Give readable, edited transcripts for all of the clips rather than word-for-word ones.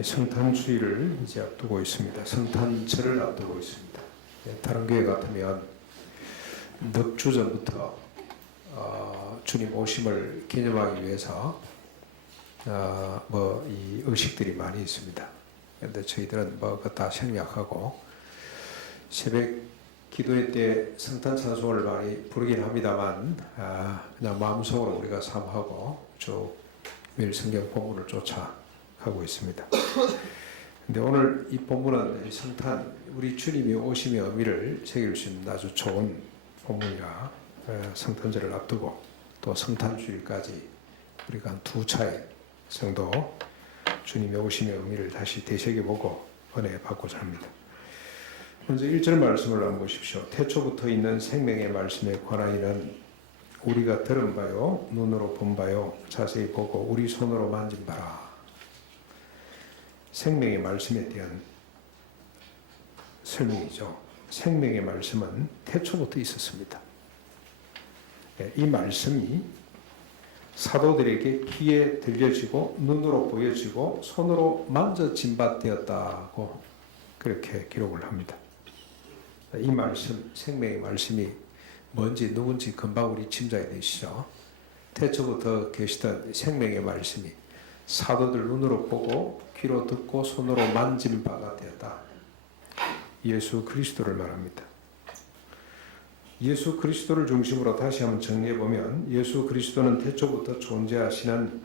성탄주의를 이제 앞두고 있습니다. 성탄절을 앞두고 있습니다. 다른 교회 같으면 넉 주 전부터 주님 오심을 기념하기 위해서 이 의식들이 많이 있습니다. 그런데 저희들은 그거 다 생략하고 새벽 기도회 때 성탄 찬송을 많이 부르긴 합니다만 그냥 마음속으로 우리가 사모하고 쭉 매일 성경 본문을 쫓아 하고 있습니다. 근데 오늘 이 본문은 성탄, 우리 주님이 오심의 의미를 새길 수 있는 아주 좋은 본문이라 성탄절을 앞두고 또 성탄주일까지 우리가 한 두 차례 정도 주님의 오심의 의미를 다시 되새겨보고 은혜 받고자 합니다. 먼저 1절 말씀을 한번 보십시오. 태초부터 있는 생명의 말씀에 관하여는 우리가 들은 바요, 눈으로 본 바요, 자세히 보고 우리 손으로 만진 바라. 생명의 말씀에 대한 설명이죠. 생명의 말씀은 태초부터 있었습니다. 이 말씀이 사도들에게 귀에 들려지고 눈으로 보여지고 손으로 만져진 바 되었다고 그렇게 기록을 합니다. 이 말씀, 생명의 말씀이 뭔지 누군지 금방 우리 짐작이 되시죠. 태초부터 계시던 생명의 말씀이 사도들 눈으로 보고 귀로 듣고 손으로 만진 바가 되었다. 예수 그리스도를 말합니다. 예수 그리스도를 중심으로 다시 한번 정리해보면 예수 그리스도는 태초부터 존재하시는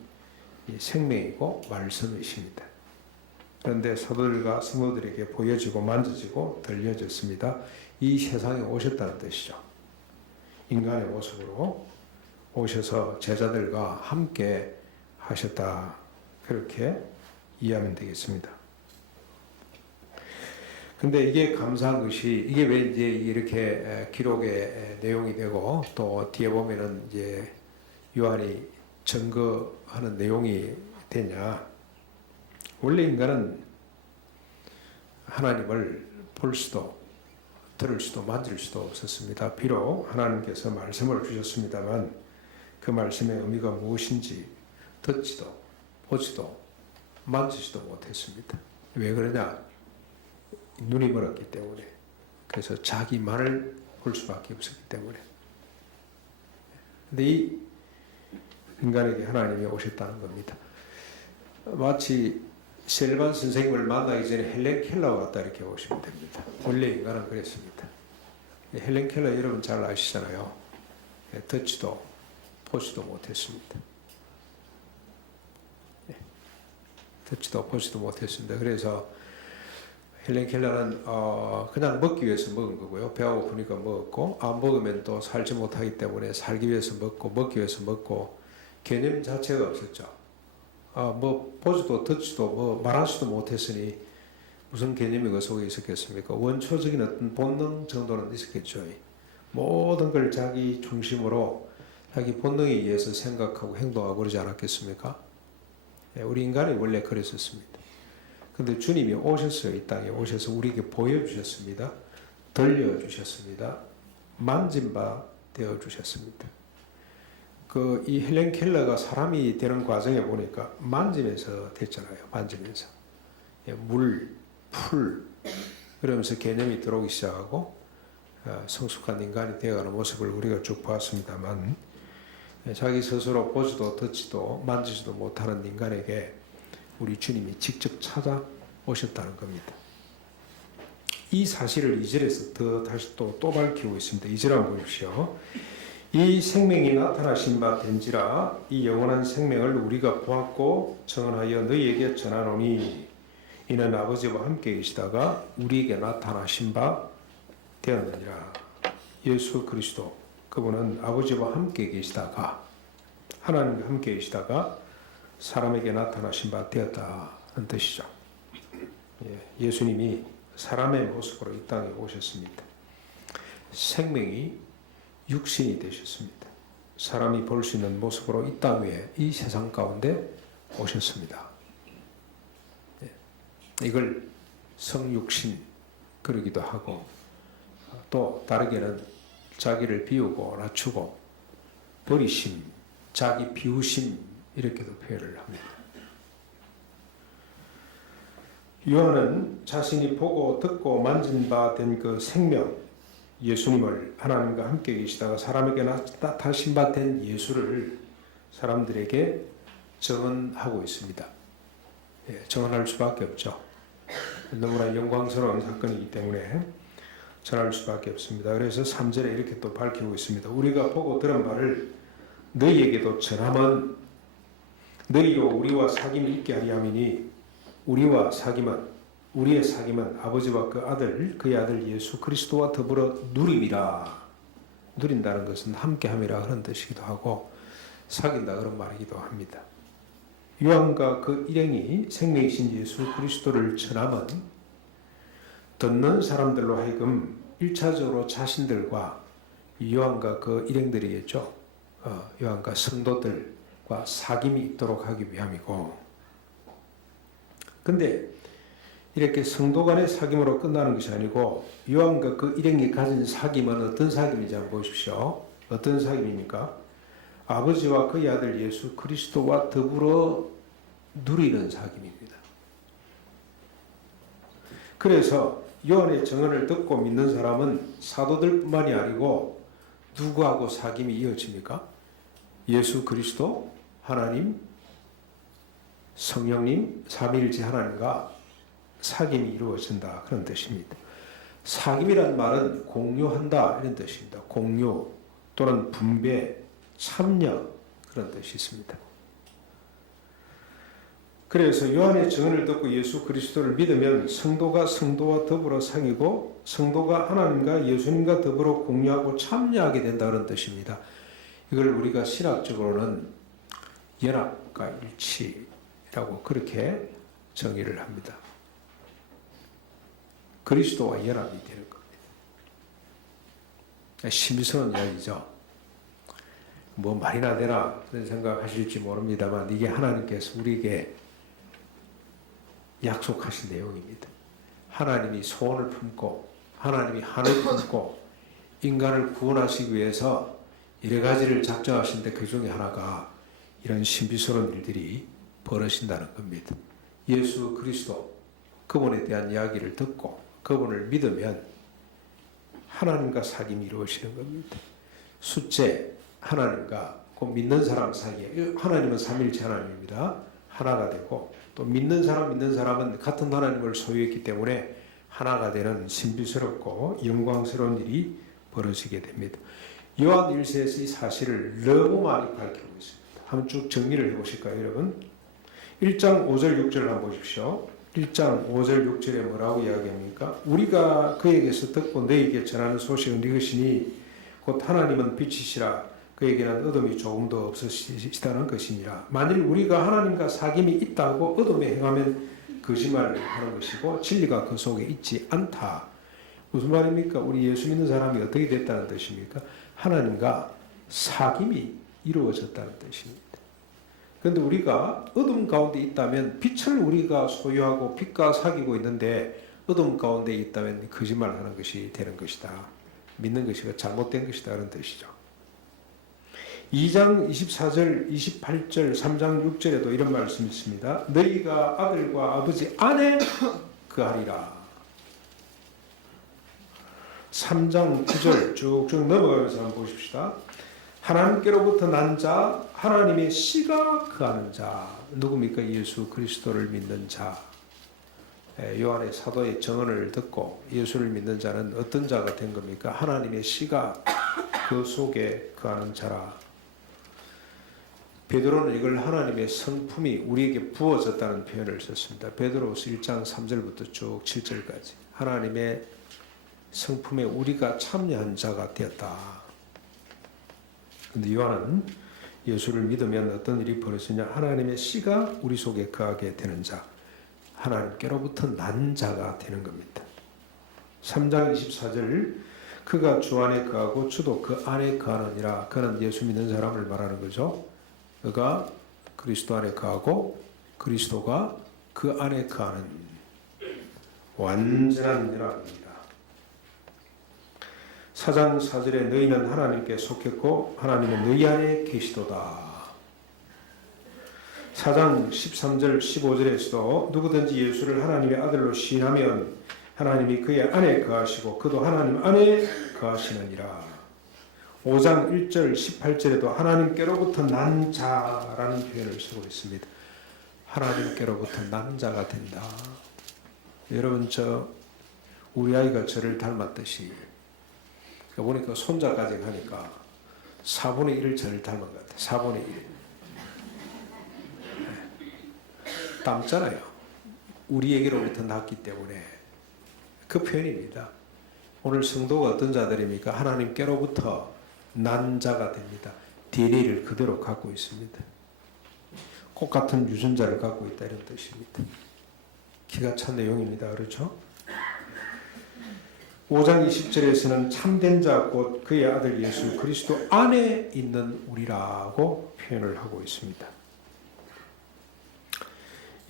생명이고 말씀이십니다. 그런데 사도들과 성도들에게 보여지고 만져지고 들려졌습니다. 이 세상에 오셨다는 뜻이죠. 인간의 모습으로 오셔서 제자들과 함께 하셨다. 그렇게 이해하면 되겠습니다. 근데 이게 감사한 것이 이게 왜 이제 이렇게 기록의 내용이 되고 또 뒤에 보면은 이제 요한이 증거하는 내용이 되냐. 원래 인간은 하나님을 볼 수도 들을 수도 만질 수도 없었습니다. 비록 하나님께서 말씀을 주셨습니다만 그 말씀의 의미가 무엇인지 듣지도 보지도 만지지도 못했습니다. 왜 그러냐? 눈이 멀었기 때문에. 그래서 자기만을 볼 수밖에 없었기 때문에. 근데 이 인간에게 하나님이 오셨다는 겁니다. 마치 셀반 선생님을 만나기 전에 헬렌 켈러와 같다 이렇게 보시면 됩니다. 원래 인간은 그랬습니다. 헬렌 켈러 여러분 잘 아시잖아요. 듣지도 보지도 못했습니다. 듣지도 보지도 못했습니다. 그래서 헬렌 켈러는 그냥 먹기 위해서 먹은 거고요. 배가 고프니까 먹었고 안 먹으면 또 살지 못하기 때문에 살기 위해서 먹고 먹기 위해서 먹고 개념 자체가 없었죠. 보지도 듣지도 말할 수도 못했으니 무슨 개념이 그 속에 있었겠습니까? 원초적인 어떤 본능 정도는 있었겠죠. 모든 걸 자기 중심으로 자기 본능에 의해서 생각하고 행동하고 그러지 않았겠습니까? 우리 인간이 원래 그랬었습니다. 근데 주님이 오셨어요. 이 땅에 오셔서 우리에게 보여주셨습니다. 들려주셨습니다. 만진 바 되어주셨습니다. 이 헬렌 켈러가 사람이 되는 과정에 보니까 만지면서 됐잖아요. 만지면서. 물, 풀, 그러면서 개념이 들어오기 시작하고 성숙한 인간이 되어가는 모습을 우리가 쭉 보았습니다만 자기 스스로 보지도 듣지도 만지지도 못하는 인간에게 우리 주님이 직접 찾아오셨다는 겁니다. 이 사실을 2절에서 다시 또 밝히고 있습니다. 2절 한번 보십시오. 이 생명이 나타나신 바 된지라 이 영원한 생명을 우리가 보았고 증언하여 너희에게 전하노니 이는 아버지와 함께 계시다가 우리에게 나타나신 바 되었느니라. 예수 그리스도 그분은 아버지와 함께 계시다가 하나님과 함께 계시다가 사람에게 나타나신 바 되었다는 뜻이죠. 예수님이 사람의 모습으로 이 땅에 오셨습니다. 생명이 육신이 되셨습니다. 사람이 볼 수 있는 모습으로 이 땅 위에 이 세상 가운데 오셨습니다. 이걸 성육신 그러기도 하고 또 다르게는 자기를 비우고 낮추고 버리심, 자기 비우심 이렇게도 표현을 합니다. 요한은 자신이 보고 듣고 만진 바 된 그 생명 예수님을 하나님과 함께 계시다가 사람에게 나타나신 바 된 예수를 사람들에게 증언하고 있습니다. 증언할 수밖에 없죠. 너무나 영광스러운 사건이기 때문에 전할 수밖에 없습니다. 그래서 3절에 이렇게 또 밝히고 있습니다. 우리가 보고 들은 바를 너희에게도 전함은 너희로 우리와 사귐이 있게 하리 함이니 우리의 사귐은 아버지와 그의 아들 예수 그리스도와 더불어 누림이라. 누린다는 것은 함께함이라 그런 뜻이기도 하고 사귄다 그런 말이기도 합니다. 요한과 그 일행이 생명이신 예수 그리스도를 전함은 듣는 사람들로 하여금 1차적으로 자신들과 요한과 그 일행들이겠죠. 요한과 성도들과 사귐이 있도록 하기 위함이고, 근데 이렇게 성도 간의 사귐으로 끝나는 것이 아니고 요한과 그 일행이 가진 사귐은 어떤 사귐인지 한번 보십시오. 어떤 사귐입니까? 아버지와 그의 아들 예수 그리스도와 더불어 누리는 사귐입니다. 그래서 요한의 증언을 듣고 믿는 사람은 사도들뿐만이 아니고 누구하고 사귐이 이어집니까? 예수 그리스도, 하나님, 성령님, 삼위일체 하나님과 사귐이 이루어진다 그런 뜻입니다. 사귐이란 말은 공유한다 이런 뜻입니다. 공유 또는 분배, 참여 그런 뜻이 있습니다. 그래서 요한의 증언을 듣고 예수 그리스도를 믿으면 성도가 성도와 더불어 사귀고 성도가 하나님과 예수님과 더불어 공유하고 참여하게 된다는 뜻입니다. 이걸 우리가 신학적으로는 연합과 일치라고 그렇게 정의를 합니다. 그리스도와 연합이 되는 겁니다. 신비스러운 이야기죠. 뭐 말이나 되나 그런 생각하실지 모릅니다만 이게 하나님께서 우리에게 약속하신 내용입니다. 하나님이 소원을 품고 하나님이 한을 품고 인간을 구원하시기 위해서 여러 가지를 작정하신데 그 중에 하나가 이런 신비스러운 일들이 벌어진다는 겁니다. 예수 그리스도 그분에 대한 이야기를 듣고 그분을 믿으면 하나님과 사귐이 이루어지는 겁니다. 숫째 하나님과 그 믿는 사람 사이에 하나님은 삼위일체 하나님입니다. 하나가 되고 또 믿는 사람은 같은 하나님을 소유했기 때문에 하나가 되는 신비스럽고 영광스러운 일이 벌어지게 됩니다. 요한 1세에서 이 사실을 너무 많이 밝히고 있습니다. 한번 쭉 정리를 해보실까요, 여러분? 1장 5절 6절을 한번 보십시오. 1장 5절 6절에 뭐라고 이야기합니까? 우리가 그에게서 듣고 너희에게 전하는 소식은 이것이니 곧 하나님은 빛이시라 그에게는 어둠이 조금도 없으시다는 것이니라. 만일 우리가 하나님과 사귐이 있다고 어둠에 행하면 거짓말을 하는 것이고 진리가 그 속에 있지 않다. 무슨 말입니까? 우리 예수 믿는 사람이 어떻게 됐다는 뜻입니까? 하나님과 사귐이 이루어졌다는 뜻입니다. 그런데 우리가 어둠 가운데 있다면 빛을 우리가 소유하고 빛과 사귀고 있는데 어둠 가운데 있다면 거짓말하는 것이 되는 것이다. 믿는 것이 잘못된 것이다. 그런 뜻이죠. 2장 24절, 28절, 3장 6절에도 이런 말씀이 있습니다. 너희가 아들과 아버지 안에 거하리라. 3장 9절 쭉쭉 넘어가면서 한번 보십시다. 하나님께로부터 난 자, 하나님의 씨가 거하는 자. 누굽니까? 예수 그리스도를 믿는 자. 요한의 사도의 증언을 듣고 예수를 믿는 자는 어떤 자가 된 겁니까? 하나님의 씨가 그 속에 거하는 자라. 베드로는 이걸 하나님의 성품이 우리에게 부어졌다는 표현을 썼습니다. 베드로후서 1장 3절부터 쭉 7절까지 하나님의 성품에 우리가 참여한 자가 되었다. 그런데 요한은 예수를 믿으면 어떤 일이 벌어지냐? 하나님의 씨가 우리 속에 거하게 되는 자, 하나님께로부터 난 자가 되는 겁니다. 3장 24절 그가 주 안에 거하고 주도 그 안에 거하느니라. 그는 예수 믿는 사람을 말하는 거죠. 그가 그리스도 안에 거하고 그리스도가 그 안에 거하는 완전한 연합입니다. 4장 4절에 너희는 하나님께 속했고 하나님은 너희 안에 계시도다. 4장 13절 15절에서도 누구든지 예수를 하나님의 아들로 시인하면 하나님이 그의 안에 거하시고 그도 하나님 안에 거하시느니라. 5장 1절 18절에도 하나님께로부터 난 자라는 표현을 쓰고 있습니다. 하나님께로부터 난 자가 된다. 여러분, 우리 아이가 저를 닮았듯이, 보니까 손자까지 가니까 4분의 1을 저를 닮은 것 같아요. 4분의 1. 닮잖아요. 우리에게로부터 났기 때문에. 그 표현입니다. 오늘 성도가 어떤 자들입니까? 하나님께로부터 난 자가 됩니다. DNA를 그대로 갖고 있습니다. 꽃 같은 유전자를 갖고 있다, 이런 뜻입니다. 기가 찬 내용입니다. 그렇죠? 5장 20절에서는 참된 자 곧 그의 아들 예수 그리스도 안에 있는 우리라고 표현을 하고 있습니다.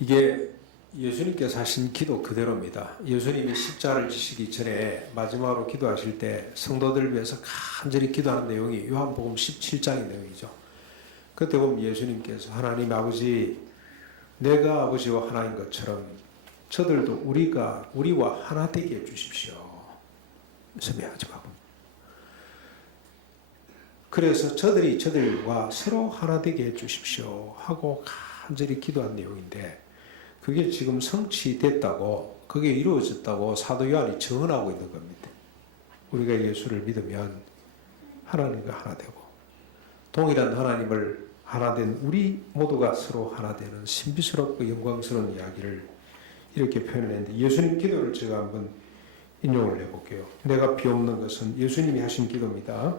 이게 예수님께서 하신 기도 그대로입니다. 예수님이 십자가를 지시기 전에 마지막으로 기도하실 때 성도들을 위해서 간절히 기도하는 내용이 요한복음 17장의 내용이죠. 그때 보면 예수님께서 하나님 아버지, 내가 아버지와 하나인 것처럼 저들도 우리와 하나 되게 해주십시오. 섬해하지 마고. 그래서 저들이 저들과 서로 하나 되게 해주십시오 하고 간절히 기도한 내용인데, 그게 지금 성취됐다고, 그게 이루어졌다고 사도 요한이 증언하고 있는 겁니다. 우리가 예수를 믿으면 하나님과 하나 되고, 동일한 하나님을 하나 된 우리 모두가 서로 하나 되는 신비스럽고 영광스러운 이야기를 이렇게 표현했는데, 예수님 기도를 제가 한번 인용을 해볼게요. 내가 비옵는 것은 예수님이 하신 기도입니다.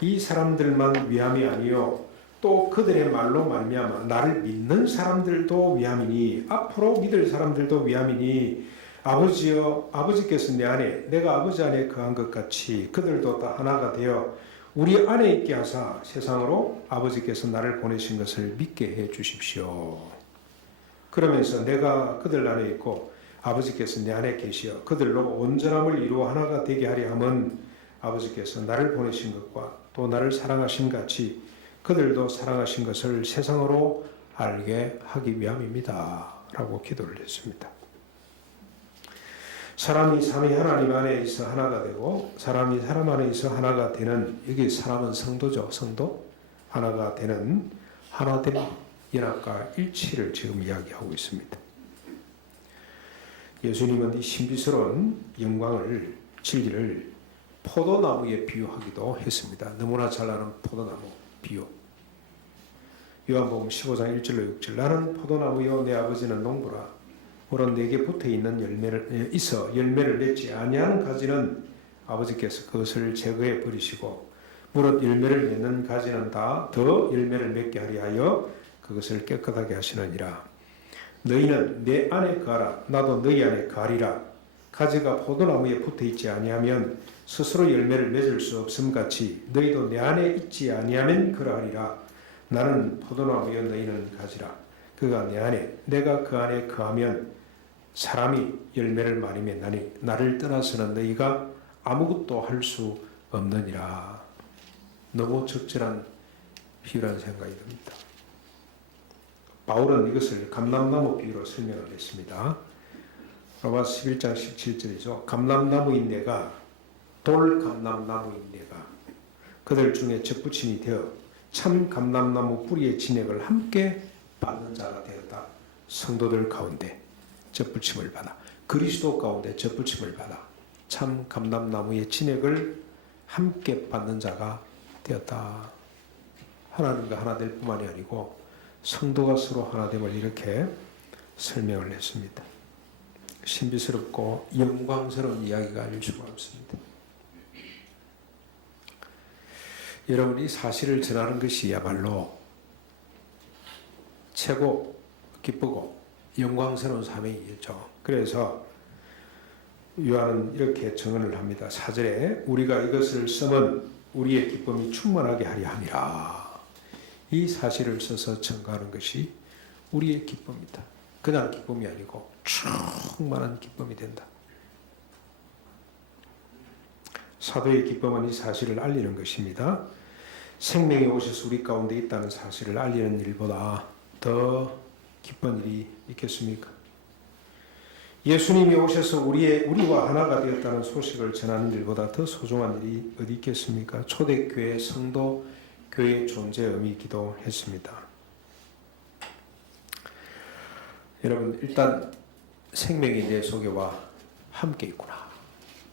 이 사람들만 위함이 아니요 또 그들의 말로 말미암아 나를 믿는 사람들도 위함이니 앞으로 믿을 사람들도 위함이니 아버지여, 아버지께서 내 안에 내가 아버지 안에 거한 것 같이 그들도 다 하나가 되어 우리 안에 있게 하사 세상으로 아버지께서 나를 보내신 것을 믿게 해 주십시오. 그러면서 내가 그들 안에 있고 아버지께서 내 안에 계시어 그들로 온전함을 이루어 하나가 되게 하려 함은 아버지께서 나를 보내신 것과 또 나를 사랑하신 같이 그들도 사랑하신 것을 세상으로 알게 하기 위함입니다. 라고 기도를 했습니다. 사람이 삼위 하나님 안에 있어 하나가 되고 사람이 사람 안에 있어 하나가 되는, 여기 사람은 성도죠. 성도. 하나가 되는 하나됨, 연합과 일치를 지금 이야기하고 있습니다. 예수님은 이 신비스러운 영광을, 진리를 포도나무에 비유하기도 했습니다. 너무나 잘 아는 포도나무 비유. 요한복음 15장 1절로 6절. 나는 포도나무요 내 아버지는 농부라. 물은 내게 붙어있는 열매를 맺지 아니하는 가지는 아버지께서 그것을 제거해 버리시고 무릇 열매를 맺는 가지는 다 더 열매를 맺게 하려 하여 그것을 깨끗하게 하시느니라. 너희는 내 안에 거하라. 나도 너희 안에 거하리라. 가지가 포도나무에 붙어있지 아니하면 스스로 열매를 맺을 수 없음 같이 너희도 내 안에 있지 아니하면 그러하리라. 나는 포도나무여 너희는 가지라. 그가 내 안에 내가 그 안에 거하면 사람이 열매를 많이 맺나니 나를 떠나서는 너희가 아무것도 할 수 없느니라. 너무 적절한 비유라는 생각이 듭니다. 바울은 이것을 감람나무 비유로 설명을 했습니다. 로마서 11장 17절이죠. 감람나무인 내가 돌감람나무인 내가 그들 중에 접붙임이 되어 참 감람나무 뿌리의 진액을 함께 받는 자가 되었다. 성도들 가운데 접붙임을 받아 그리스도 가운데 접붙임을 받아 참 감람나무의 진액을 함께 받는 자가 되었다. 하나님과 하나 될 뿐만이 아니고 성도가 서로 하나됨을 이렇게 설명을 했습니다. 신비스럽고 영광스러운 이야기가 아닐 수가 없습니다. 여러분, 이 사실을 전하는 것이야말로 최고 기쁘고 영광스러운 사명이겠죠. 그래서 요한은 이렇게 증언을 합니다. 4절에 우리가 이것을 쓰면 우리의 기쁨이 충만하게 하려 함이라. 이 사실을 써서 증거하는 것이 우리의 기쁨이다. 그냥 기쁨이 아니고 충만한 기쁨이 된다. 사도의 기쁨은 이 사실을 알리는 것입니다. 생명이 오셔서 우리 가운데 있다는 사실을 알리는 일보다 더 기쁜 일이 있겠습니까? 예수님이 오셔서 우리와 하나가 되었다는 소식을 전하는 일보다 더 소중한 일이 어디 있겠습니까? 초대교회 성도 교회의 존재의 의미이기도 했습니다. 여러분, 일단 생명이 내 속에 와 함께 있구나.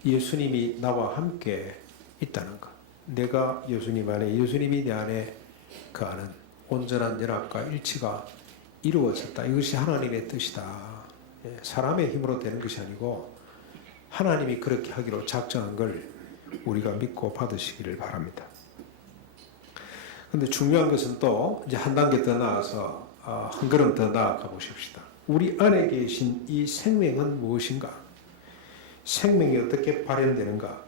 예수님이 나와 함께 있다는 것. 내가 예수님 안에, 예수님이 내 안에, 그 안은 온전한 연합과 일치가 이루어졌다. 이것이 하나님의 뜻이다. 사람의 힘으로 되는 것이 아니고 하나님이 그렇게 하기로 작정한 걸 우리가 믿고 받으시기를 바랍니다. 그런데 중요한 것은 또 이제 한 단계 더 나아서 한 걸음 더 나아가 보십시다. 우리 안에 계신 이 생명은 무엇인가? 생명이 어떻게 발현되는가?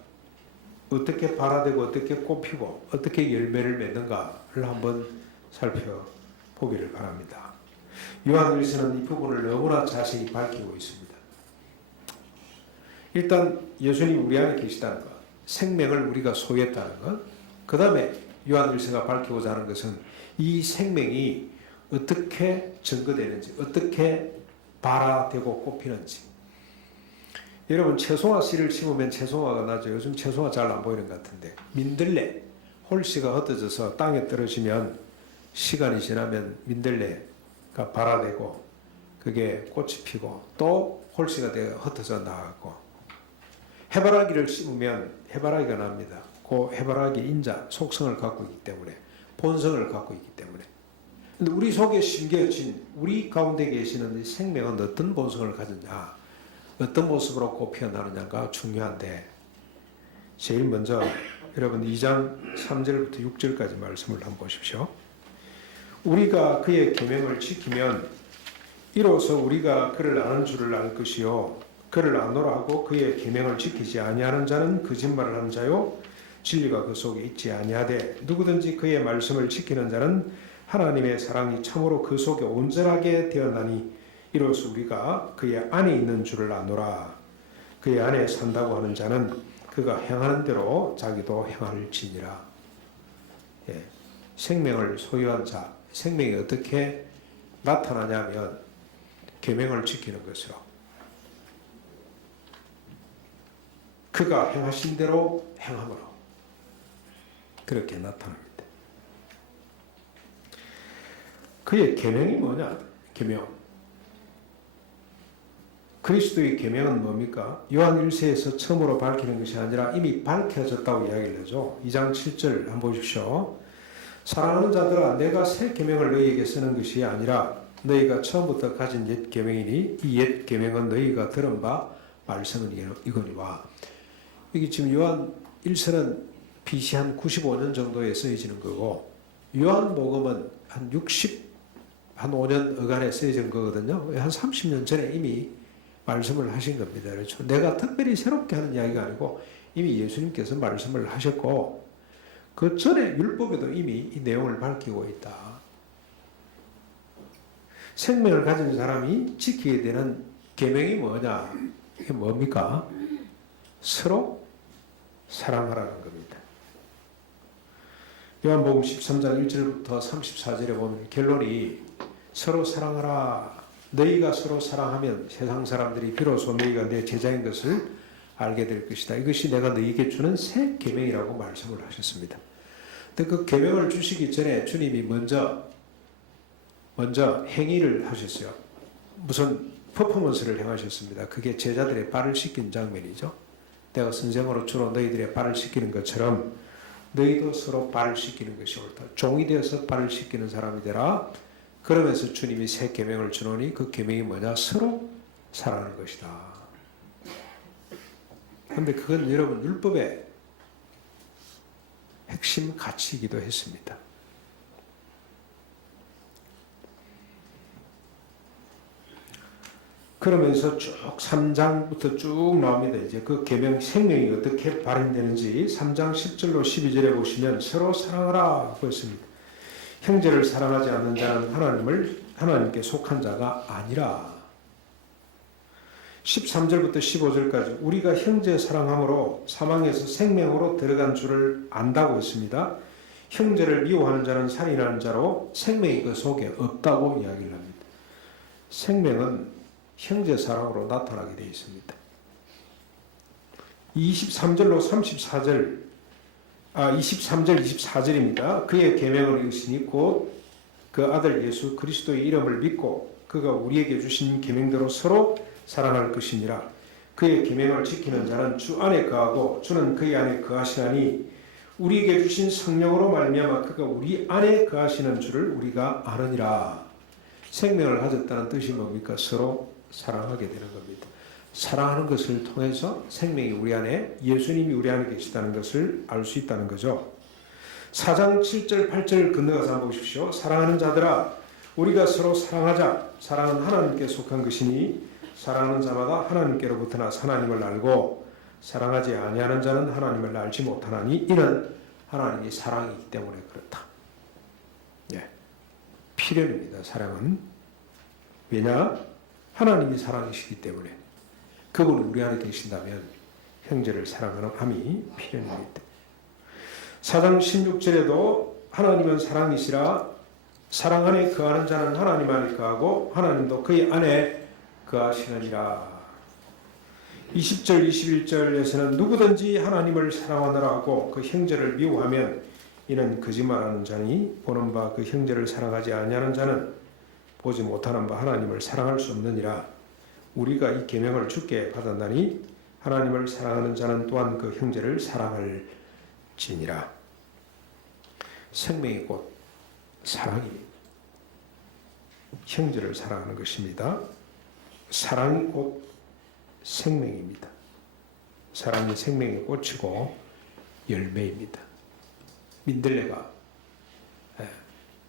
어떻게 발화되고 어떻게 꽃피고 어떻게 열매를 맺는가를 한번 살펴보기를 바랍니다. 요한일서는 이 부분을 너무나 자세히 밝히고 있습니다. 일단 예수님이 우리 안에 계시다는 것, 생명을 우리가 소유했다는 것, 그 다음에 요한일서가 밝히고자 하는 것은 이 생명이 어떻게 증거되는지, 어떻게 발화되고 꽃피는지. 여러분, 채송화 씨를 심으면 채송화가 나죠. 요즘 채송화 잘 안 보이는 것 같은데, 민들레, 홀씨가 흩어져서 땅에 떨어지면 시간이 지나면 민들레가 발화되고 그게 꽃이 피고 또 홀씨가 되어 흩어져 나가고, 해바라기를 심으면 해바라기가 납니다. 그 해바라기 인자, 속성을 갖고 있기 때문에, 본성을 갖고 있기 때문에. 근데 우리 속에 심겨진, 우리 가운데 계시는 생명은 어떤 본성을 가졌냐, 어떤 모습으로 꽃 피어나느냐가 중요한데, 제일 먼저 여러분 2장 3절부터 6절까지 말씀을 한번 보십시오. 우리가 그의 계명을 지키면 이로써 우리가 그를 아는 줄을 알 것이요, 그를 아노라 하고 그의 계명을 지키지 아니하는 자는 거짓말을 하는 자요, 진리가 그 속에 있지 아니하되 누구든지 그의 말씀을 지키는 자는 하나님의 사랑이 참으로 그 속에 온전하게 되었나니 이로써 우리가 그의 안에 있는 줄을 아노라. 그의 안에 산다고 하는 자는 그가 행하는 대로 자기도 행할지니라. 생명을 소유한 자, 생명이 어떻게 나타나냐면 계명을 지키는 것으로, 그가 행하신 대로 행함으로 그렇게 나타납니다. 그의 계명이 뭐냐? 계명. 그리스도의 계명은 뭡니까? 요한 1세에서 처음으로 밝히는 것이 아니라 이미 밝혀졌다고 이야기를 하죠. 2장 7절 한번 보십시오. 사랑하는 자들아, 내가 새 계명을 너희에게 쓰는 것이 아니라 너희가 처음부터 가진 옛 계명이니 이 옛 계명은 너희가 들은 바 말씀은 이거니와. 이게 지금 요한 1서는 BC 한 95년 정도에 쓰여지는 거고, 요한복음은 한 5년 어간에 쓰여진 거거든요. 한 30년 전에 이미 말씀을 하신 겁니다. 그렇죠? 내가 특별히 새롭게 하는 이야기가 아니고 이미 예수님께서 말씀을 하셨고, 그 전에 율법에도 이미 이 내용을 밝히고 있다. 생명을 가진 사람이 지키게 되는 계명이 뭐냐? 이게 뭡니까? 서로 사랑하라는 겁니다. 요한복음 13장 1절부터 34절에 보면 결론이 서로 사랑하라. 너희가 서로 사랑하면 세상 사람들이 비로소 너희가 내 제자인 것을 알게 될 것이다. 이것이 내가 너희에게 주는 새 계명이라고 말씀을 하셨습니다. 근데 그 계명을 주시기 전에 주님이 먼저 행위를 하셨어요. 무슨 퍼포먼스를 행하셨습니다. 그게 제자들의 발을 씻긴 장면이죠. 내가 선생으로 주로 너희들의 발을 씻기는 것처럼 너희도 서로 발을 씻기는 것이 옳다. 종이 되어서 발을 씻기는 사람이 되라. 그러면서 주님이 새 계명을 주노니 그 계명이 뭐냐? 서로 사랑하는 것이다. 그런데 그건 여러분 율법의 핵심 가치이기도 했습니다. 그러면서 쭉 3장부터 쭉 나옵니다. 이제 그 계명 생명이 어떻게 발현되는지 3장 10절로 12절에 보시면 서로 사랑하라 그랬습니다. 형제를 사랑하지 않는 자는 하나님께 속한 자가 아니라. 13절부터 15절까지 우리가 형제 사랑함으로 사망에서 생명으로 들어간 줄을 안다고 했습니다. 형제를 미워하는 자는 살인하는 자로 생명이 그 속에 없다고 이야기를 합니다. 생명은 형제 사랑으로 나타나게 되어 있습니다. 23절로 34절, 23절, 24절입니다. 그의 계명을 이으시니 곧 그 아들 예수 그리스도의 이름을 믿고 그가 우리에게 주신 계명대로 서로 사랑할 것이니라. 그의 계명을 지키는 자는 주 안에 거하고 주는 그의 안에 거하시나니 우리에게 주신 성령으로 말미암아 그가 우리 안에 거하시는 줄을 우리가 아느니라. 생명을 가졌다는 뜻이 뭡니까? 서로 사랑하게 되는 겁니다. 사랑하는 것을 통해서 생명이 우리 안에, 예수님이 우리 안에 계시다는 것을 알 수 있다는 거죠. 4장 7절 8절 건너가서 한번 보십시오. 사랑하는 자들아 우리가 서로 사랑하자. 사랑은 하나님께 속한 것이니 사랑하는 자마다 하나님께로부터 나 하나님을 알고 사랑하지 아니하는 자는 하나님을 알지 못하나니 이는 하나님이 사랑이기 때문에 그렇다. 예. 필연입니다. 사랑은. 왜냐? 하나님이 사랑이시기 때문에. 그분이 우리 안에 계신다면 형제를 사랑하는 함이 필연입니다. 4장 16절에도 하나님은 사랑이시라. 사랑 안에 거하는 자는 하나님 안에 거하고 하나님도 그의 안에 거하시느니라. 20절 21절에서는 누구든지 하나님을 사랑하느라 하고 그 형제를 미워하면 이는 거짓말하는 자니 보는 바 그 형제를 사랑하지 아니하는 자는 보지 못하는 바 하나님을 사랑할 수 없느니라. 우리가 이 계명을 주께 받았나니 하나님을 사랑하는 자는 또한 그 형제를 사랑할지니라. 생명이 곧 사랑이 형제를 사랑하는 것입니다. 사랑이 곧 생명입니다. 사랑이 생명의 꽃이고 열매입니다. 민들레가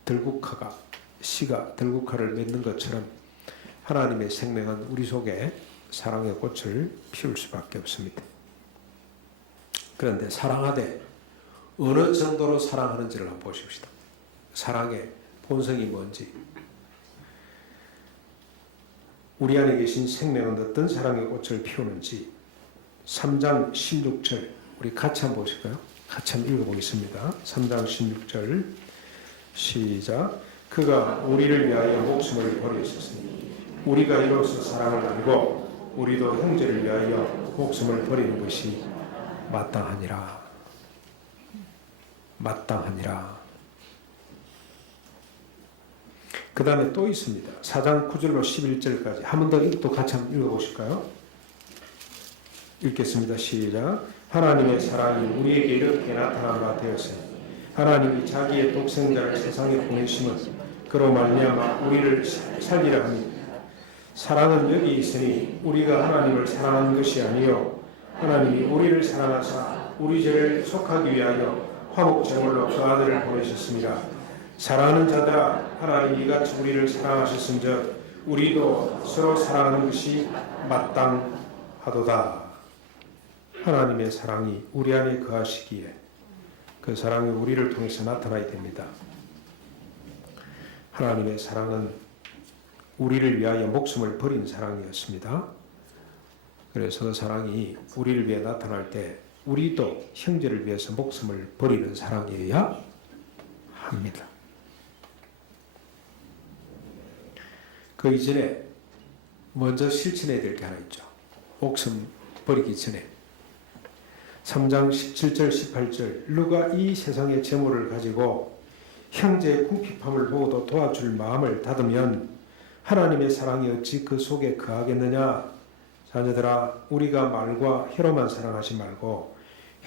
들국화가 씨가 들국화를 맺는 것처럼 하나님의 생명은 우리 속에 사랑의 꽃을 피울 수밖에 없습니다. 그런데 사랑하되 어느 정도로 사랑하는지를 한번 보십시다. 사랑의 본성이 뭔지, 우리 안에 계신 생명은 어떤 사랑의 꽃을 피우는지 3장 16절 우리 같이 한번 보실까요? 같이 한번 읽어보겠습니다. 3장 16절 시작. 그가 우리를 위하여 목숨을 버리셨으니 우리가 이로써 사랑을 알고 우리도 형제를 위하여 목숨을 버리는 것이 마땅하니라. 마땅하니라. 그 다음에 또 있습니다. 4장 9절로 11절까지 한 번 더 또 같이 한번 읽어보실까요? 읽겠습니다. 시작. 하나님의 사랑이 우리에게 이렇게 나타난 바 되었으니 하나님이 자기의 독생자를 세상에 보내심은 그로 말미암아 우리를 살리라 하니 사랑은 여기 있으니 우리가 하나님을 사랑하는 것이 아니요 하나님이 우리를 사랑하사 우리 죄를 속하기 위하여 화목 제물로 그 아들을 보내셨습니다. 사랑하는 자들아 하나님이 이같이 우리를 사랑하셨은즉 우리도 서로 사랑하는 것이 마땅하도다. 하나님의 사랑이 우리 안에 거하시기에 그 사랑이 우리를 통해서 나타나야 됩니다. 하나님의 사랑은 우리를 위하여 목숨을 버린 사랑이었습니다. 그래서 그 사랑이 우리를 위해 나타날 때 우리도 형제를 위해서 목숨을 버리는 사랑이어야 합니다. 그 이전에 먼저 실천해야 될 게 하나 있죠. 목숨 버리기 전에 3장 17절 18절 누가 이 세상의 재물을 가지고 형제의 궁핍함을 보고도 도와줄 마음을 닫으면 하나님의 사랑이 어찌 그 속에 거하겠느냐. 자녀들아 우리가 말과 혀로만 사랑하지 말고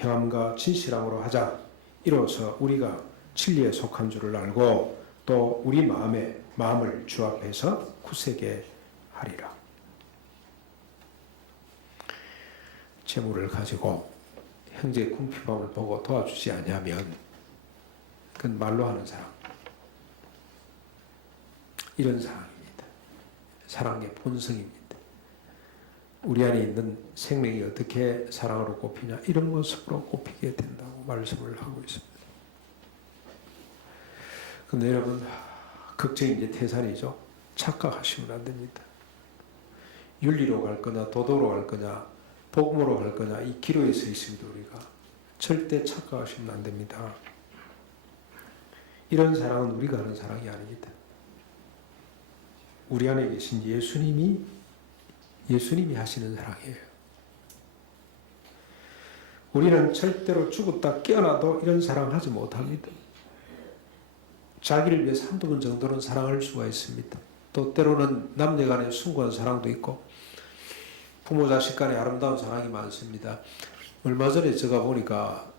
행함과 진실함으로 하자. 이로써 우리가 진리에 속한 줄을 알고 또 우리 마음을 주 앞에서 굳세게 하리라. 재물을 가지고 형제의 궁핍함을 보고 도와주지 아니하면 그건 말로 하는 사랑. 이런 사랑입니다. 사랑의 본성입니다. 우리 안에 있는 생명이 어떻게 사랑으로 꼽히냐 이런 모습으로 꼽히게 된다고 말씀을 하고 있습니다. 그런데 여러분 걱정이 이제 태산이죠. 착각하시면 안 됩니다. 윤리로 갈 거냐 도덕으로 갈 거냐 복음으로 갈 거냐 이 기로에 서 있습니다. 우리가 절대 착각하시면 안 됩니다. 이런 사랑은 우리가 하는 사랑이 아닙니다. 우리 안에 계신 예수님이 하시는 사랑이에요. 우리는 절대로 죽었다 깨어나도 이런 사랑하지 못합니다. 자기를 위해서 한두 번 정도는 사랑할 수가 있습니다. 또 때로는 남녀간의 숭고한 사랑도 있고 부모 자식 간의 아름다운 사랑이 많습니다. 얼마 전에 제가 보니까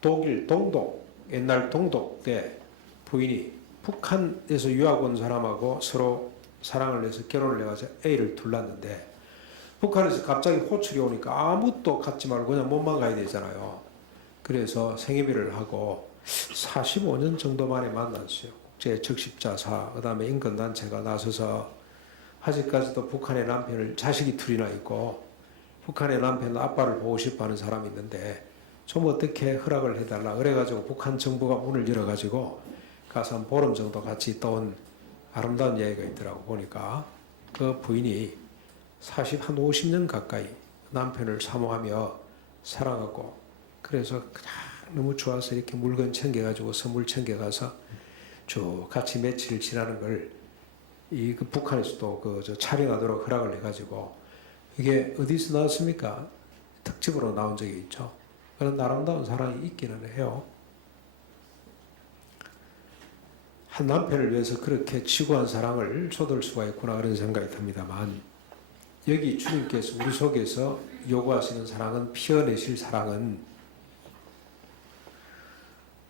독일 동독, 옛날 동독 때 부인이 북한에서 유학 온 사람하고 서로 사랑을 해서 결혼을 해가지고 애를 둘렀는데 북한에서 갑자기 호출이 오니까 아무것도 갖지 말고 그냥 몸만 가야 되잖아요. 그래서 생애비를 하고 45년 정도 만에 만났어요. 국제 적십자사, 그 다음에 인권단체가 나서서 아직까지도 북한의 남편을, 자식이 둘이나 있고 북한의 남편 아빠를 보고 싶어 하는 사람이 있는데 좀 어떻게 허락을 해달라 그래가지고 북한 정부가 문을 열어가지고 가서 한 보름 정도 같이 있다 온 아름다운 이야기가 있더라고. 보니까 그 부인이 한 50년 가까이 남편을 사모하며 사랑하고 그래서 그냥 너무 좋아서 이렇게 물건 챙겨가지고 선물 챙겨가서 쭉 같이 며칠 지나는 걸 그 북한에서도 촬영하도록 허락을 해가지고 이게 어디서 나왔습니까? 특집으로 나온 적이 있죠. 그런 아름다운 사랑이 있기는 해요. 한 남편을 위해서 그렇게 지구한 사랑을 쏟을 수가 있구나 그런 생각이 듭니다만 여기 주님께서 우리 속에서 요구하시는 사랑은 피어내실 사랑은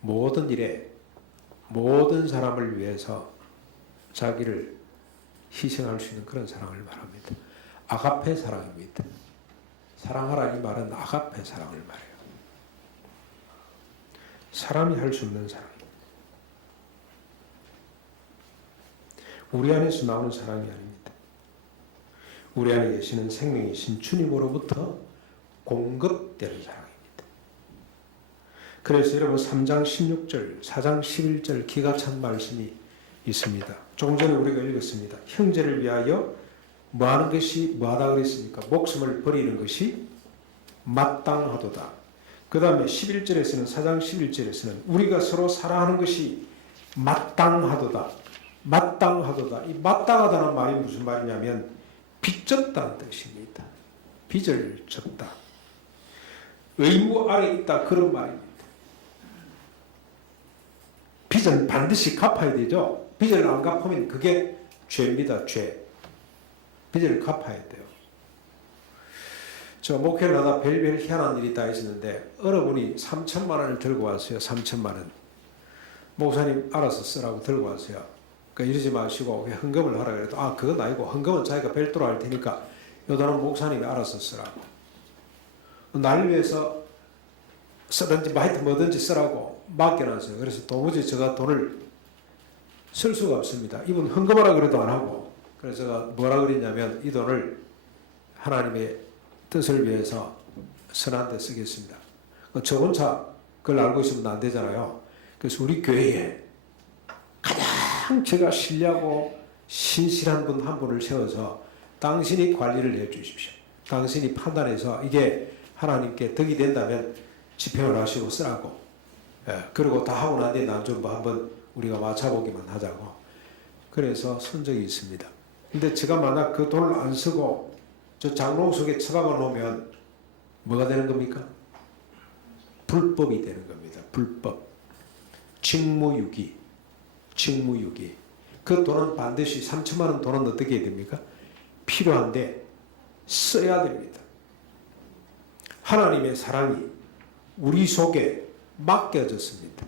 모든 일에 모든 사람을 위해서 자기를 희생할 수 있는 그런 사랑을 말합니다. 아가페 사랑입니다. 사랑하라 이 말은 아가페 사랑을 말해요. 사람이 할 수 없는 사랑. 우리 안에서 나오는 사랑이 아닙니다. 우리 안에 계시는 생명이신 주님으로부터 공급되는 사랑입니다. 그래서 여러분 3장 16절, 4장 11절 기가 찬 말씀이 있습니다. 조금 전에 우리가 읽었습니다. 형제를 위하여 뭐하는 것이 뭐하다 그랬습니까? 목숨을 버리는 것이 마땅하도다. 그 다음에 11절에서는 4장 11절에서는 우리가 서로 사랑하는 것이 마땅하도다. 마땅하도다. 이 마땅하다는 말이 무슨 말이냐면 빚졌다는 뜻입니다. 빚을 졌다. 의무 아래 있다 그런 말입니다. 빚은 반드시 갚아야 되죠. 빚을 안 갚으면 그게 죄입니다. 죄. 빚을 갚아야 돼요. 저 목회를 하다 별별 희한한 일이 다 있었는데 어느 분이 3천만 원을 들고 왔어요. 3천만 원. 목사님 알아서 쓰라고 들고 왔어요. 그러니까 이러지 마시고 헌금을 하라 그래도 그건 아니고 헌금은 자기가 별도로 할 테니까 요 돈은 목사님이 알아서 쓰라고. 날 위해서 쓰든지 하여튼 뭐든지 쓰라고 맡겨놨어요. 그래서 도무지 제가 돈을 쓸 수가 없습니다. 이분 헌금하라 그래도 안 하고 그래서 제가 뭐라 그랬냐면 이 돈을 하나님의 뜻을 위해서 선한 데 쓰겠습니다. 저 혼자 그걸 알고 있으면 안 되잖아요. 그래서 우리 교회에 가장 제가 신뢰하고 신실한 분 한 분을 세워서 당신이 관리를 해 주십시오. 당신이 판단해서 이게 하나님께 덕이 된다면 집행을 하시고 쓰라고. 그리고 다 하고 난 뒤에 난 좀 한번 우리가 맞춰보기만 하자고. 그래서 쓴 적이 있습니다. 근데 제가 만약 그 돈을 안 쓰고 저 장롱 속에 처박아 놓으면 뭐가 되는 겁니까? 불법이 되는 겁니다. 불법. 직무유기. 직무유기. 그 돈은 반드시 3천만 원 돈은 어떻게 해야 됩니까? 필요한데 써야 됩니다. 하나님의 사랑이 우리 속에 맡겨졌습니다.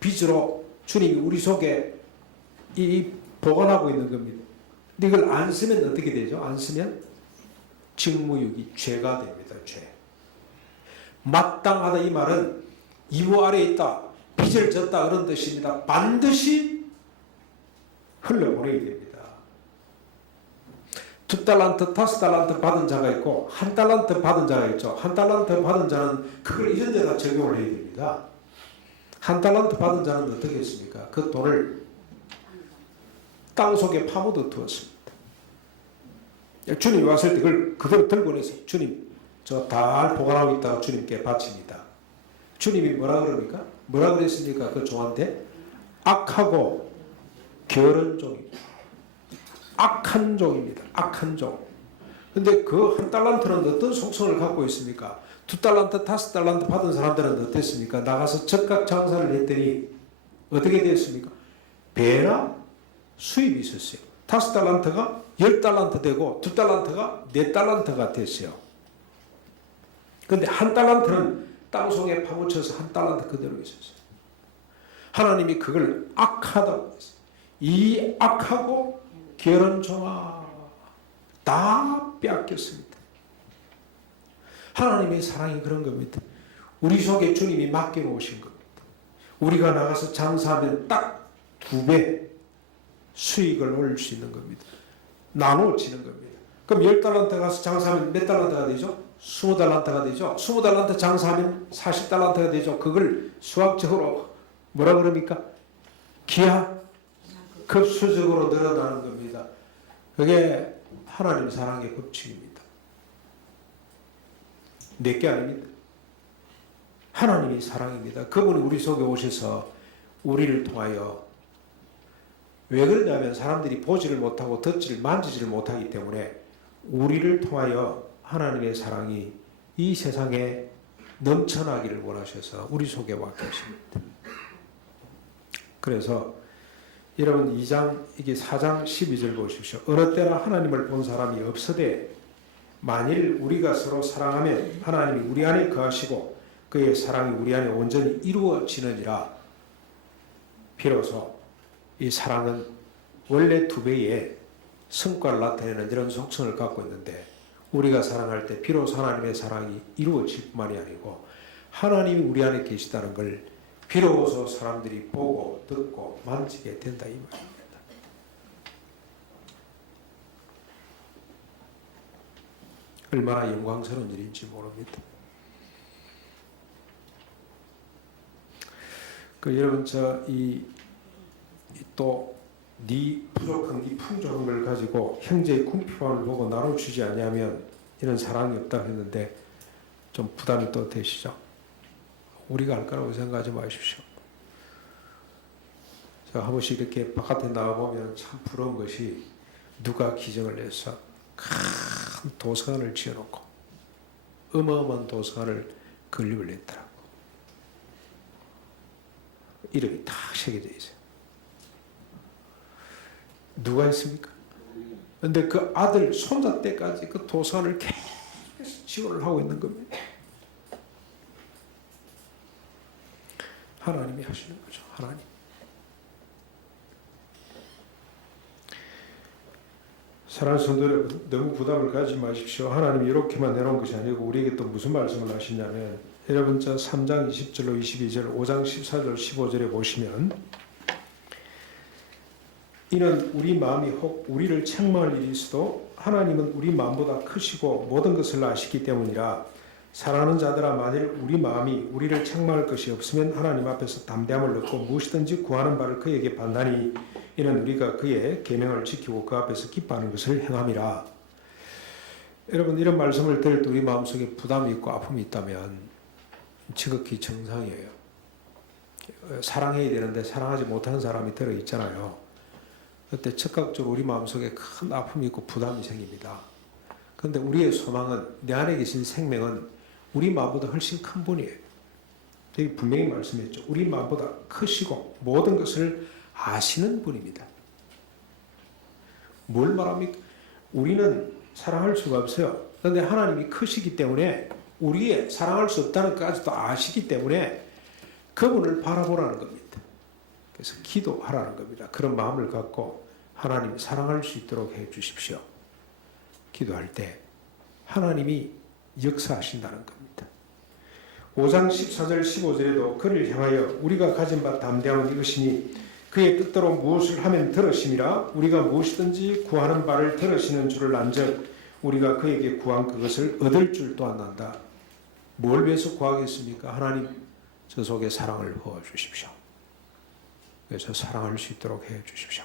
빚으로 주님이 우리 속에 보관하고 있는 겁니다. 근데 이걸 안 쓰면 어떻게 되죠? 안 쓰면 직무유기, 죄가 됩니다. 죄. 마땅하다 이 말은 이무 아래에 있다, 빚을 졌다 그런 뜻입니다. 반드시 흘려보내야 됩니다. 2달란트, 5달란트 받은 자가 있고 1달란트 받은 자가 있죠. 1달란트 받은 자는 그걸 이런 데다 적용을 해야 됩니다. 1달란트 받은 자는 어떻게 했습니까? 그 돈을 땅 속에 파묻어 두었습니다. 주님이 왔을 때 그걸 그대로 들고 내서 주님 저 다 보관하고 있다가 주님께 바칩니다. 주님이 뭐라 그럽니까? 뭐라 그랬습니까? 그 종한테 악하고 게으른 종입니다. 악한 종입니다. 악한 종. 근데 그 한 달란트는 어떤 속성을 갖고 있습니까? 2달란트, 5달란트 받은 사람들은 어땠습니까? 나가서 적각 장사를 했더니 어떻게 됐습니까? 배나 수입이 있었어요. 5달란트가 10달란트 되고 2달란트가 4달란트가 됐어요. 근데 한 달란트는 땅속에 파묻혀서 한 달란트 그대로 있었어요. 하나님이 그걸 악하다고 했어요. 이 악하고 게으른 종아 다 빼앗겼습니다. 하나님의 사랑이 그런 겁니다. 우리 속에 주님이 맡겨놓으신 겁니다. 우리가 나가서 장사하면 딱 2배 수익을 올릴 수 있는 겁니다. 나눠지는 겁니다. 그럼 10달란트 가서 장사하면 몇 달란트가 되죠? 20달란트가 되죠. 20달란트 장사하면 40달란트가 되죠. 그걸 수학적으로 뭐라 그럽니까? 기하급수적으로 늘어나는 겁니다. 그게 하나님 사랑의 법칙입니다. 내게 아닙니다. 하나님이 사랑입니다. 그분이 우리 속에 오셔서 우리를 통하여 왜 그러냐면 사람들이 보지를 못하고 듣지를 만지지를 못하기 때문에 우리를 통하여 하나님의 사랑이 이 세상에 넘쳐나기를 원하셔서 우리 속에 와 계십니다. 그래서 여러분 2장 이게 4장 12절 보십시오. 어느 때나 하나님을 본 사람이 없으되 만일 우리가 서로 사랑하면 하나님이 우리 안에 거하시고 그의 사랑이 우리 안에 온전히 이루어지느니라. 비로소 이 사랑은 원래 2배의 성과를 나타내는 이런 속성을 갖고 있는데 우리가 사랑할 때 비로소 하나님의 사랑이 이루어질 뿐만이 아니고 하나님이 우리 안에 계시다는 걸 비로소 사람들이 보고 듣고 만지게 된다 이 말입니다. 얼마나 영광스러운 일인지 모릅니다. 여러분 또 네 부족한 네 풍족한 걸 가지고 형제의 궁핍함을 보고 나눠주지 아니하면 이런 사랑이 없다고 했는데 좀 부담이 또 되시죠? 우리가 할 거라고 생각하지 마십시오. 제가 한 번씩 이렇게 바깥에 나가보면 참 부러운 것이 누가 기증을 해서 큰 도서관을 지어놓고 어마어마한 도서관을 건립을 했더라고. 이름이 다 새겨져 있어요. 누가 했습니까? 그런데 그 아들 손자 때까지 그 도서관을 계속 지원을 하고 있는 겁니다. 하나님이 하시는 거죠. 하나님. 사랑하는 성도 여러분, 너무 부담을 가지지 마십시오. 하나님이 이렇게만 해놓은 것이 아니고 우리에게 또 무슨 말씀을 하시냐면 여러분 3장 20절로 22절 5장 14절 15절에 보시면 이는 우리 마음이 혹 우리를 책망할 일이 있어도 하나님은 우리 마음보다 크시고 모든 것을 아시기 때문이라. 사랑하는 자들아 만일 우리 마음이 우리를 책망할 것이 없으면 하나님 앞에서 담대함을 얻고 무엇이든지 구하는 바를 그에게 받나니 이는 우리가 그의 계명을 지키고 그 앞에서 기뻐하는 것을 행함이라. 여러분 이런 말씀을 들을 때 우리 마음속에 부담이 있고 아픔이 있다면 지극히 정상이에요. 사랑해야 되는데 사랑하지 못하는 사람이 들어있잖아요. 그때 즉각적으로 우리 마음속에 큰 아픔이 있고 부담이 생깁니다. 그런데 우리의 소망은 내 안에 계신 생명은 우리 마음보다 훨씬 큰 분이에요. 여기 분명히 말씀했죠. 우리 마음보다 크시고 모든 것을 아시는 분입니다. 뭘 말합니까? 우리는 사랑할 수가 없어요. 그런데 하나님이 크시기 때문에 우리의 사랑할 수 없다는 것까지도 아시기 때문에 그분을 바라보라는 겁니다. 그래서 기도하라는 겁니다. 그런 마음을 갖고 하나님 사랑할 수 있도록 해 주십시오. 기도할 때 하나님이 역사하신다는 겁니다. 5장 14절 15절에도 그를 향하여 우리가 가진 바 담대함은 이것이니 그의 뜻대로 무엇을 하면 들으심이라. 우리가 무엇이든지 구하는 바를 들으시는 줄을 안즉 우리가 그에게 구한 그것을 얻을 줄 또한 안다. 뭘 위해서 구하겠습니까? 하나님 저 속에 사랑을 부어 주십시오. 그래서 사랑할 수 있도록 해 주십시오.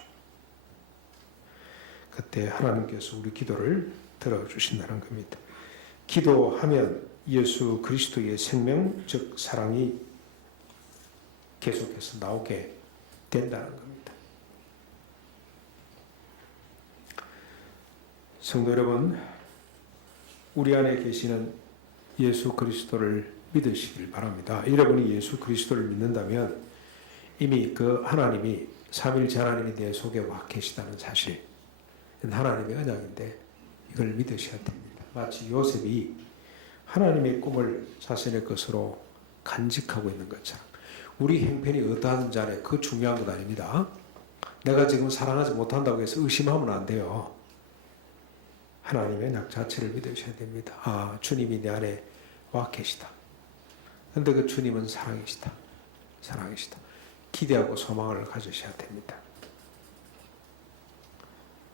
그때 하나님께서 우리 기도를 들어주신다는 겁니다. 기도하면 예수 그리스도의 생명 즉 사랑이 계속해서 나오게 된다는 겁니다. 성도 여러분, 우리 안에 계시는 예수 그리스도를 믿으시길 바랍니다. 여러분이 예수 그리스도를 믿는다면 이미 그 하나님이 삼일째 하나님이 내 속에 와 계시다는 사실, 하나님의 언약인데 이걸 믿으셔야 됩니다. 마치 요셉이 하나님의 꿈을 자신의 것으로 간직하고 있는 것처럼 우리 형편이 어떠하든지 간에 그 중요한 것 아닙니다. 내가 지금 사랑하지 못한다고 해서 의심하면 안 돼요. 하나님의 언약 자체를 믿으셔야 됩니다. 아, 주님이 내 안에 와 계시다. 그런데 그 주님은 사랑이시다. 사랑이시다. 기대하고 소망을 가지셔야 됩니다.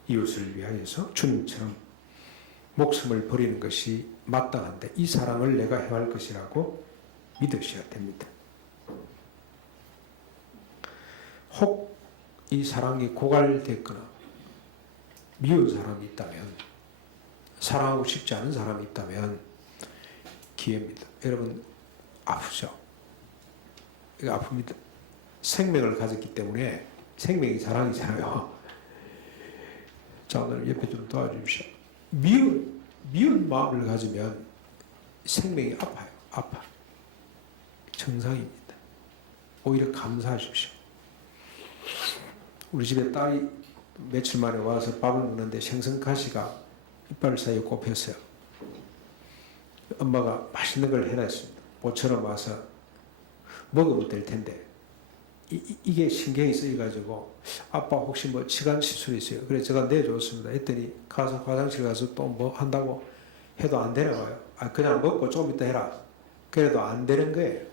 이웃을 위하여서 주님처럼 목숨을 버리는 것이 마땅한데 이 사랑을 내가 행할 것이라고 믿으셔야 됩니다. 혹 이 사랑이 고갈됐거나 미운 사람이 있다면, 사랑하고 싶지 않은 사람이 있다면 기회입니다. 여러분 아프죠? 이거 아픕니다. 생명을 가졌기 때문에 생명이 사랑이잖아요. 자, 오늘 옆에 좀 도와주십시오. 미운 마음을 가지면 생명이 아파요. 아파. 정상입니다. 오히려 감사하십시오. 우리 집에 딸이 며칠 만에 와서 밥을 먹는데 생선가시가 이빨 사이에 꼽혔어요. 엄마가 맛있는 걸 해놨습니다. 모처럼 와서 먹으면 될 텐데 이게 신경이 쓰여가지고 아빠 혹시 뭐 치간 시술이 있어요. 그래서 제가 내줬습니다. 했더니 가서 화장실 가서 또 뭐 한다고 해도 안 되나 봐요. 아, 그냥 먹고 좀 이따 해라. 그래도 안 되는 거예요.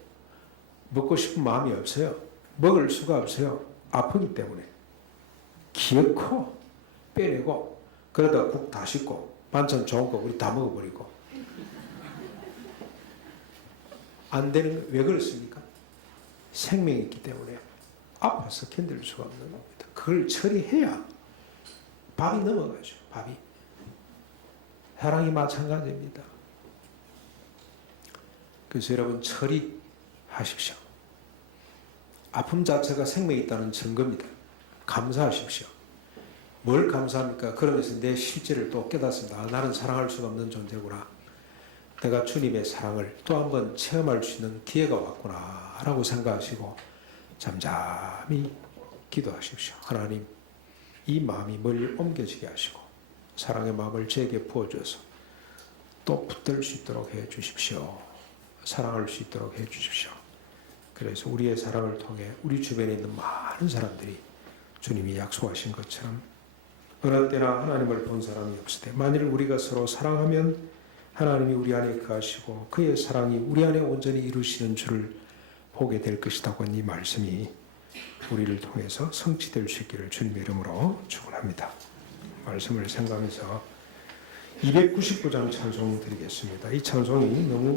먹고 싶은 마음이 없어요. 먹을 수가 없어요. 아프기 때문에. 기어코 빼내고 그러다가 국 다 씻고 반찬 좋은 거 우리 다 먹어버리고. 안 되는 거 왜 그렇습니까? 생명이 있기 때문에 아파서 견딜 수가 없는 겁니다. 그걸 처리해야 밥이 넘어가죠. 밥이. 사랑이 마찬가지입니다. 그래서 여러분 처리하십시오. 아픔 자체가 생명이 있다는 증거입니다. 감사하십시오. 뭘 감사합니까? 그러면서 내 실제를 또 깨닫습니다. 아, 나는 사랑할 수가 없는 존재구나. 내가 주님의 사랑을 또 한 번 체험할 수 있는 기회가 왔구나 라고 생각하시고 잠잠히 기도하십시오. 하나님, 이 마음이 멀리 옮겨지게 하시고 사랑의 마음을 제게 부어줘서 또 붙들 수 있도록 해 주십시오. 사랑할 수 있도록 해 주십시오. 그래서 우리의 사랑을 통해 우리 주변에 있는 많은 사람들이 주님이 약속하신 것처럼 어느 때나 하나님을 본 사람이 없을 때 만일 우리가 서로 사랑하면 하나님이 우리 안에 거하시고 그의 사랑이 우리 안에 온전히 이루시는 줄을 보게 될 것이라고 이 말씀이 우리를 통해서 성취될 수 있기를 주님의 이름으로 축원합니다. 말씀을 생각하면서 299장 찬송 드리겠습니다. 이 찬송이 너무